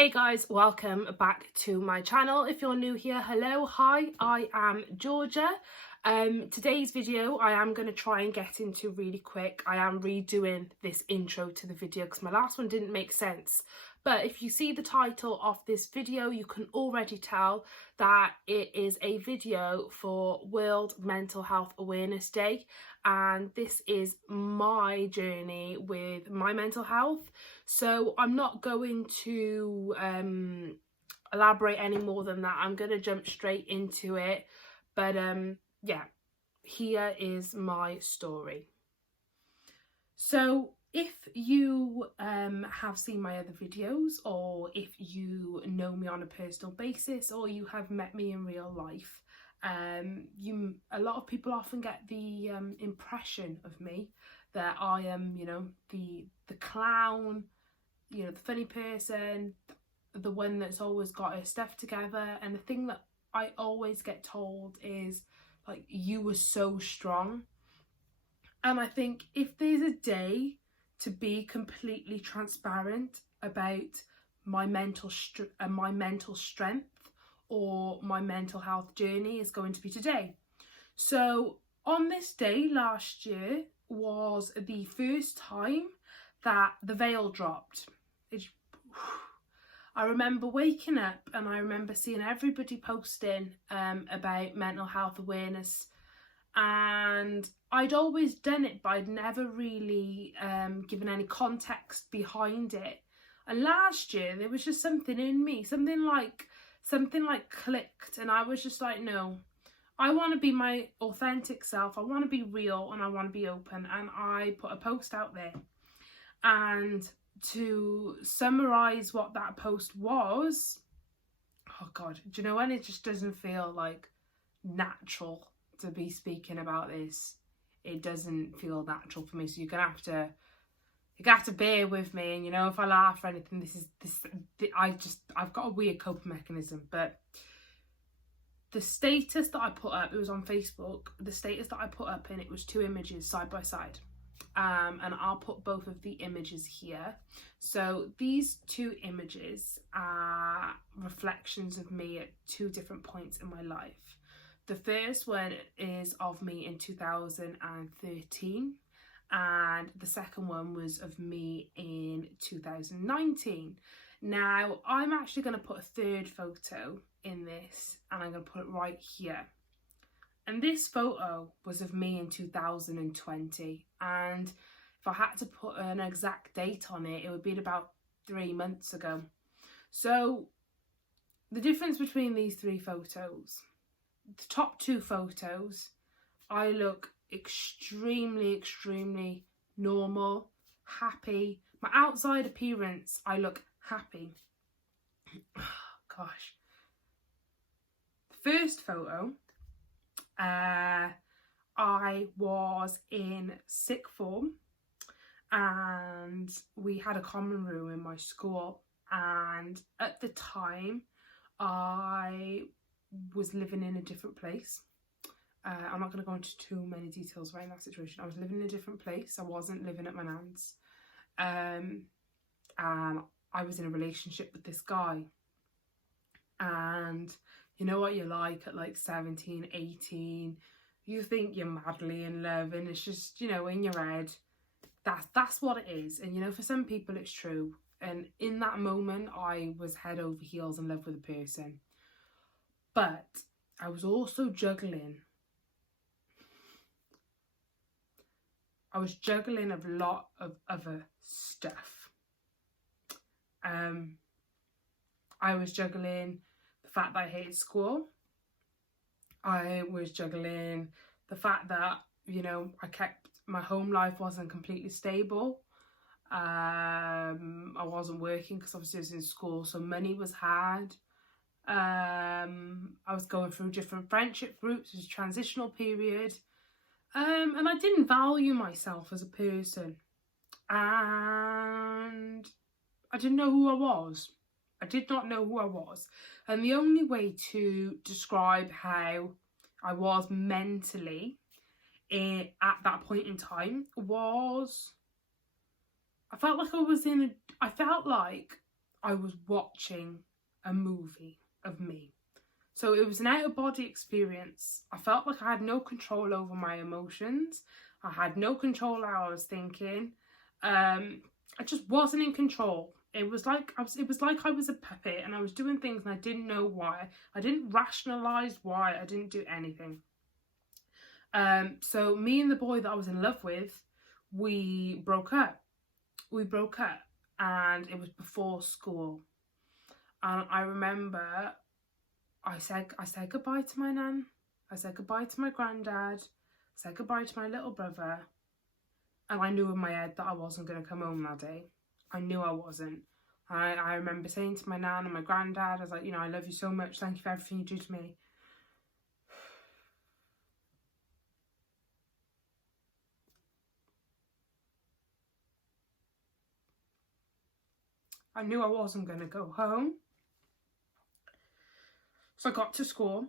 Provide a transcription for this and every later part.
Hey guys, welcome back to my channel. If you're new here, hello, hi, I am Georgia. Today's video I am going to try and get into really quick. I am redoing this intro to the video because my last one didn't make sense. But if you see the title of this video, you can already tell that it is a video for World Mental Health Awareness Day. And this is my journey with my mental health. So I'm not going to elaborate any more than that. I'm going to jump straight into it. But yeah, here is my story. So if you have seen my other videos, or if you know me on a personal basis, or you have met me in real life, a lot of people often get the impression of me that I am, the clown, the funny person, the one that's always got her stuff together. And the thing that I always get told is, like, you were so strong. And I think if there's a day to be completely transparent about my mental strength or my mental health journey, is going to be today. So on this day last year was the first time that the veil dropped. I remember waking up and I remember seeing everybody posting about mental health awareness, and I'd always done it, but I'd never really given any context behind it. And last year there was just something in me, something like clicked, and I was just like, no, I want to be my authentic self, I want to be real, and I want to be open. And I put a post out there, and to summarize what that post was, oh god, do you know when it just doesn't feel like natural to be speaking about this? It doesn't feel natural for me, so you're gonna have to bear with me. And if I laugh or anything, I've got a weird coping mechanism. But the status that I put up, it was on Facebook, the status that I put up, and it was two images side by side. And I'll put both of the images here. So these two images are reflections of me at two different points in my life. The first one is of me in 2013, and the second one was of me in 2019. Now, I'm actually going to put a third photo in this, and I'm going to put it right here. And this photo was of me in 2020, and if I had to put an exact date on it, it would be about 3 months ago. So the difference between these three photos, the top two photos, I look extremely normal, happy. My outside appearance, I look happy. Gosh. The first photo, I was in sixth form, and we had a common room in my school, and at the time I was living in a different place. I'm not going to go into too many details around that situation. I was living in a different place. I wasn't living at my nan's, and I was in a relationship with this guy. And you know what you're like at like 17, 18, you think you're madly in love, and it's just, in your head, that's what it is. And for some people it's true. And in that moment I was head over heels in love with a person. But I was also juggling. I was juggling a lot of other stuff. I was juggling the fact that I hated school. I was juggling the fact that, my home life wasn't completely stable. I wasn't working because obviously I was in school, so money was hard. I was going through different friendship groups. It was a transitional period. And I didn't value myself as a person. And I didn't know who I was. I did not know who I was. And the only way to describe how I was mentally at that point in time was, I felt like I was watching a movie of me. So it was an out-of-body experience. I felt like I had no control over my emotions. I had no control how I was thinking. I just wasn't in control. It was like I was a puppet, and I was doing things and I didn't know why. I didn't rationalise why. I didn't do anything. So me and the boy that I was in love with, we broke up. And it was before school. And I remember I said goodbye to my nan. I said goodbye to my granddad. I said goodbye to my little brother. And I knew in my head that I wasn't going to come home that day. I knew I wasn't. I remember saying to my nan and my granddad, I was like, you know, I love you so much. Thank you for everything you do to me. I knew I wasn't going to go home. So I got to school.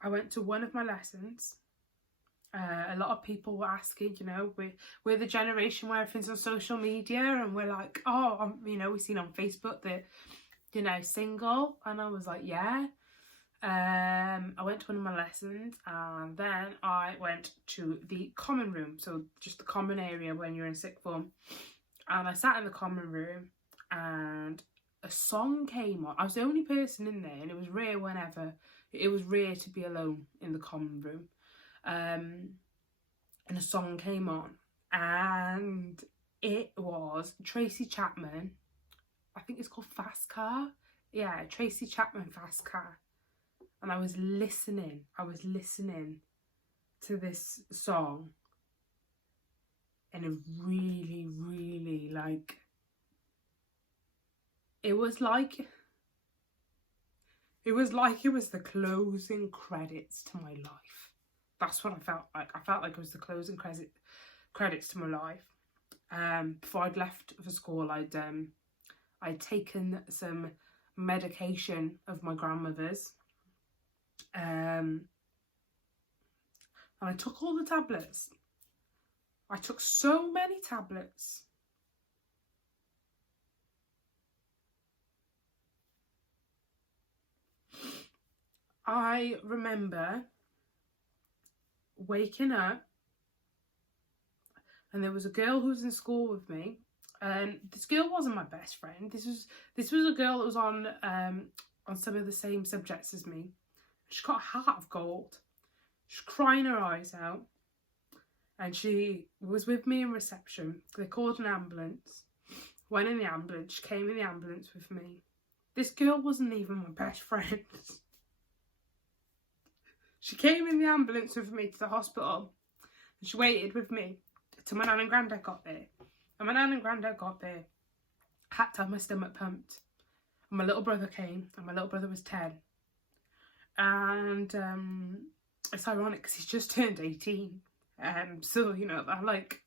I went to one of my lessons. A lot of people were asking, you know, we're the generation where everything's on social media, and we're like, oh, you know, we've seen on Facebook that, you know, single, and I was like, yeah. I went to one of my lessons, and then I went to the common room, so just the common area when you're in sixth form, and I sat in the common room, and a song came on. I was the only person in there, and it was rare to be alone in the common room. And a song came on, and it was Tracy Chapman. I think it's called Fast Car. Yeah, Tracy Chapman, Fast Car. And I was listening to this song, and it really, really, like, it was like it was the closing credits to my life. That's what I felt like. I felt like it was the closing credits to my life. Before I'd left for school, I'd taken some medication of my grandmother's. And I took all the tablets. I took so many tablets. I remember waking up, and there was a girl who was in school with me, and this girl wasn't my best friend. This was a girl that was on some of the same subjects as me. She got a heart of gold. She was crying her eyes out, and she was with me in reception. They called an ambulance. Went in the ambulance. She came in the ambulance with me. This girl wasn't even my best friend. She came in the ambulance with me to the hospital, and she waited with me till my nan and granddad got there. And my nan and granddad got there, had to have my stomach pumped. And my little brother came, and my little brother was 10. And it's ironic because he's just turned 18. So, you know, that, like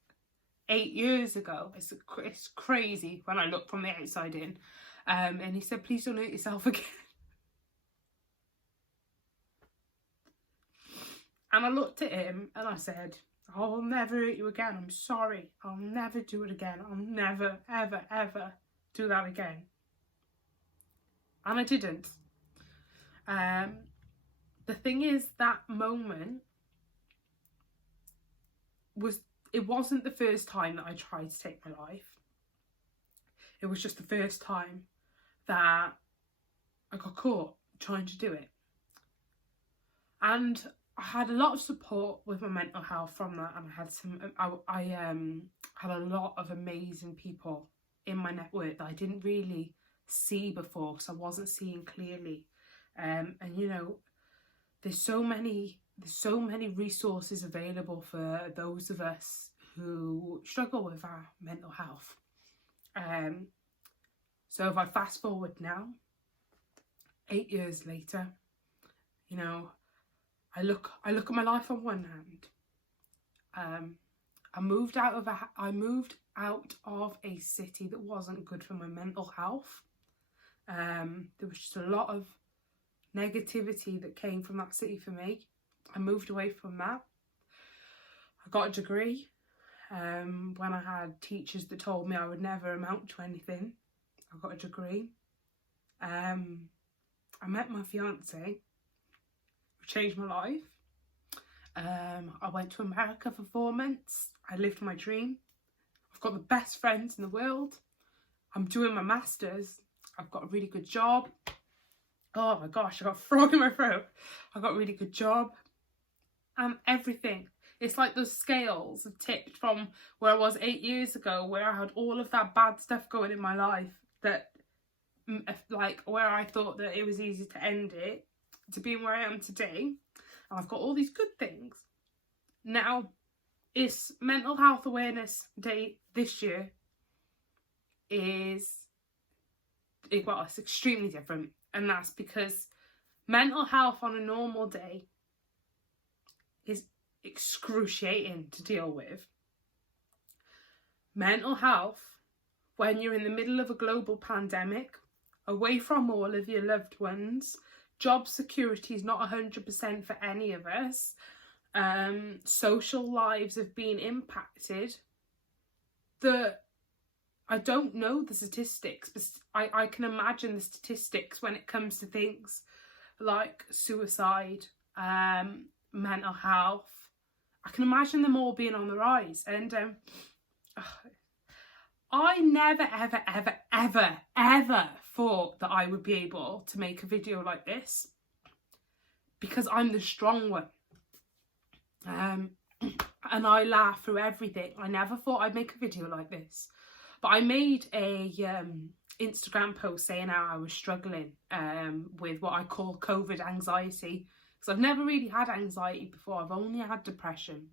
8 years ago. It's crazy when I look from the outside in. And he said, please don't hurt yourself again. And I looked at him and I said, I'll never hurt you again. I'm sorry. I'll never do it again. I'll never, ever, ever do that again. And I didn't. The thing is, that moment it wasn't the first time that I tried to take my life. It was just the first time that I got caught trying to do it. And I had a lot of support with my mental health from that, and I had a lot of amazing people in my network that I didn't really see before, because I wasn't seeing clearly. And you know, there's so many resources available for those of us who struggle with our mental health. So if I fast forward now, 8 years later, you know, I look at my life on one hand. I moved out of a city that wasn't good for my mental health. There was just a lot of negativity that came from that city for me. I moved away from that. I got a degree when I had teachers that told me I would never amount to anything. I got a degree. I met my fiance, who changed my life. I went to America for 4 months. I lived my dream. I've got the best friends in the world. I'm doing my masters. I've got a really good job. Oh my gosh, I got a frog in my throat. I got a really good job. And everything. It's like those scales have tipped from where I was 8 years ago, where I had all of that bad stuff going in my life, that like where I thought that it was easy to end it, to being where I am today. And I've got all these good things. Now, it's Mental Health Awareness Day this year it's extremely different. And that's because mental health on a normal day is excruciating to deal with. Mental health, when you're in the middle of a global pandemic, away from all of your loved ones, job security is not 100% for any of us, social lives have been impacted. I don't know the statistics, but I can imagine the statistics when it comes to things like suicide, mental health. I can imagine them all being on the rise. And I never, ever, ever, ever, ever thought that I would be able to make a video like this, because I'm the strong one. And I laugh through everything. I never thought I'd make a video like this. But I made a Instagram post saying how I was struggling with what I call COVID anxiety. Because I've never really had anxiety before. I've only had depression.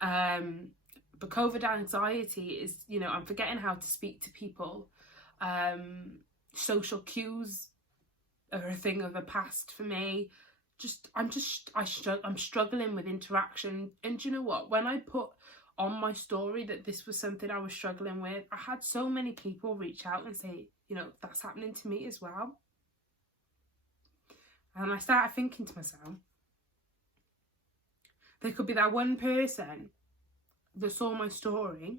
But COVID anxiety is, you know, I'm forgetting how to speak to people. Social cues are a thing of the past for me. I'm struggling with interaction. And do you know what? When I put on my story that this was something I was struggling with, I had so many people reach out and say, you know, that's happening to me as well. And I started thinking to myself, there could be that one person that saw my story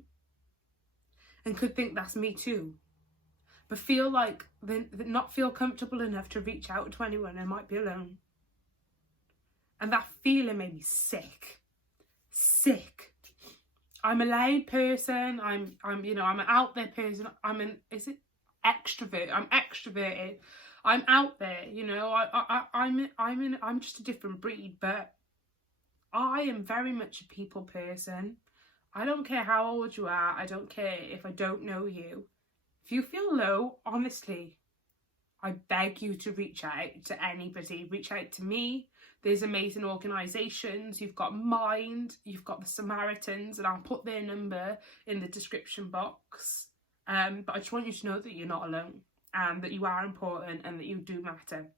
and could think that's me too, but feel like they not feel comfortable enough to reach out to anyone and might be alone. And that feeling made me sick. I'm a loud person. I'm you know, I'm an out there person. Extrovert? I'm extroverted. I'm out there, you know. I'm just a different breed, but I am very much a people person. I don't care how old you are. I don't care if I don't know you. If you feel low, honestly, I beg you to reach out to anybody. Reach out to me. There's amazing organisations. You've got Mind, you've got the Samaritans, and I'll put their number in the description box. But I just want you to know that you're not alone, and that you are important, and that you do matter.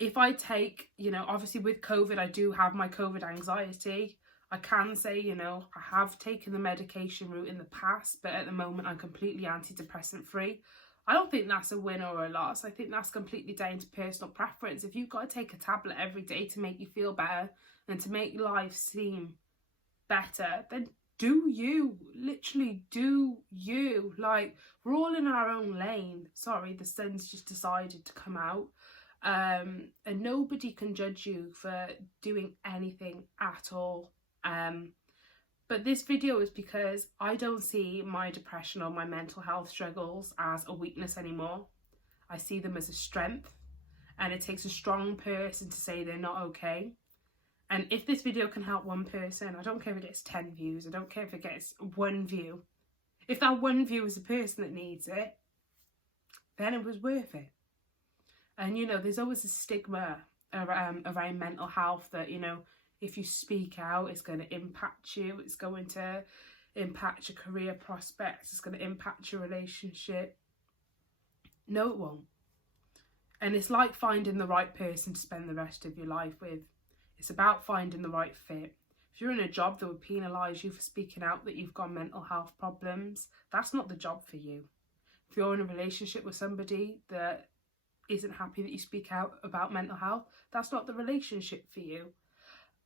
If I take, you know, obviously with COVID, I do have my COVID anxiety. I can say, you know, I have taken the medication route in the past, but at the moment I'm completely antidepressant free. I don't think that's a win or a loss. I think that's completely down to personal preference. If you've got to take a tablet every day to make you feel better and to make life seem better, then do you. Literally do you. Like, we're all in our own lane. Sorry, the sun's just decided to come out. And nobody can judge you for doing anything at all. But this video is because I don't see my depression or my mental health struggles as a weakness anymore. I see them as a strength, and it takes a strong person to say they're not okay. And if this video can help one person, I don't care if it gets 10 views, I don't care if it gets 1 view. If that 1 view is a person that needs it, then it was worth it. And, you know, there's always a stigma around mental health that, you know, if you speak out, it's going to impact you. It's going to impact your career prospects. It's going to impact your relationship. No, it won't. And it's like finding the right person to spend the rest of your life with. It's about finding the right fit. If you're in a job that would penalise you for speaking out that you've got mental health problems, that's not the job for you. If you're in a relationship with somebody that isn't happy that you speak out about mental health, that's not the relationship for you.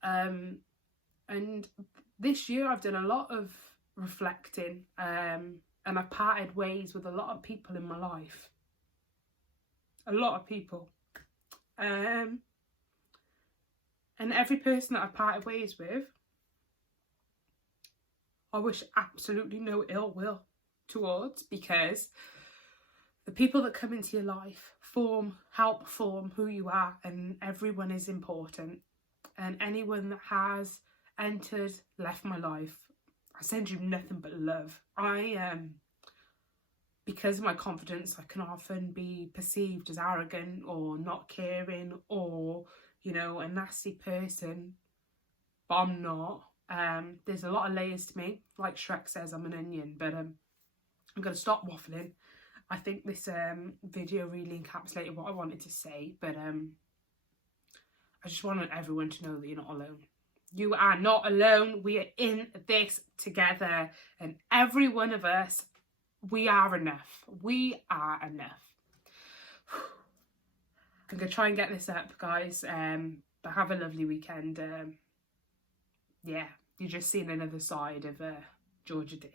And this year I've done a lot of reflecting and I've parted ways with a lot of people in my life. A lot of people. And every person that I've parted ways with, I wish absolutely no ill will towards, because the people that come into your life help form who you are, and everyone is important. And anyone that has entered, left my life, I send you nothing but love. Because of my confidence, I can often be perceived as arrogant or not caring or, you know, a nasty person, but I'm not. There's a lot of layers to me. Like Shrek says, I'm an onion, but I'm going to stop waffling. I think this video really encapsulated what I wanted to say, but I just wanted everyone to know that you're not alone. You are not alone. We are in this together, and every one of us, we are enough. We are enough. I'm going to try and get this up, guys, but have a lovely weekend. Yeah, you're just seeing another side of Georgia D.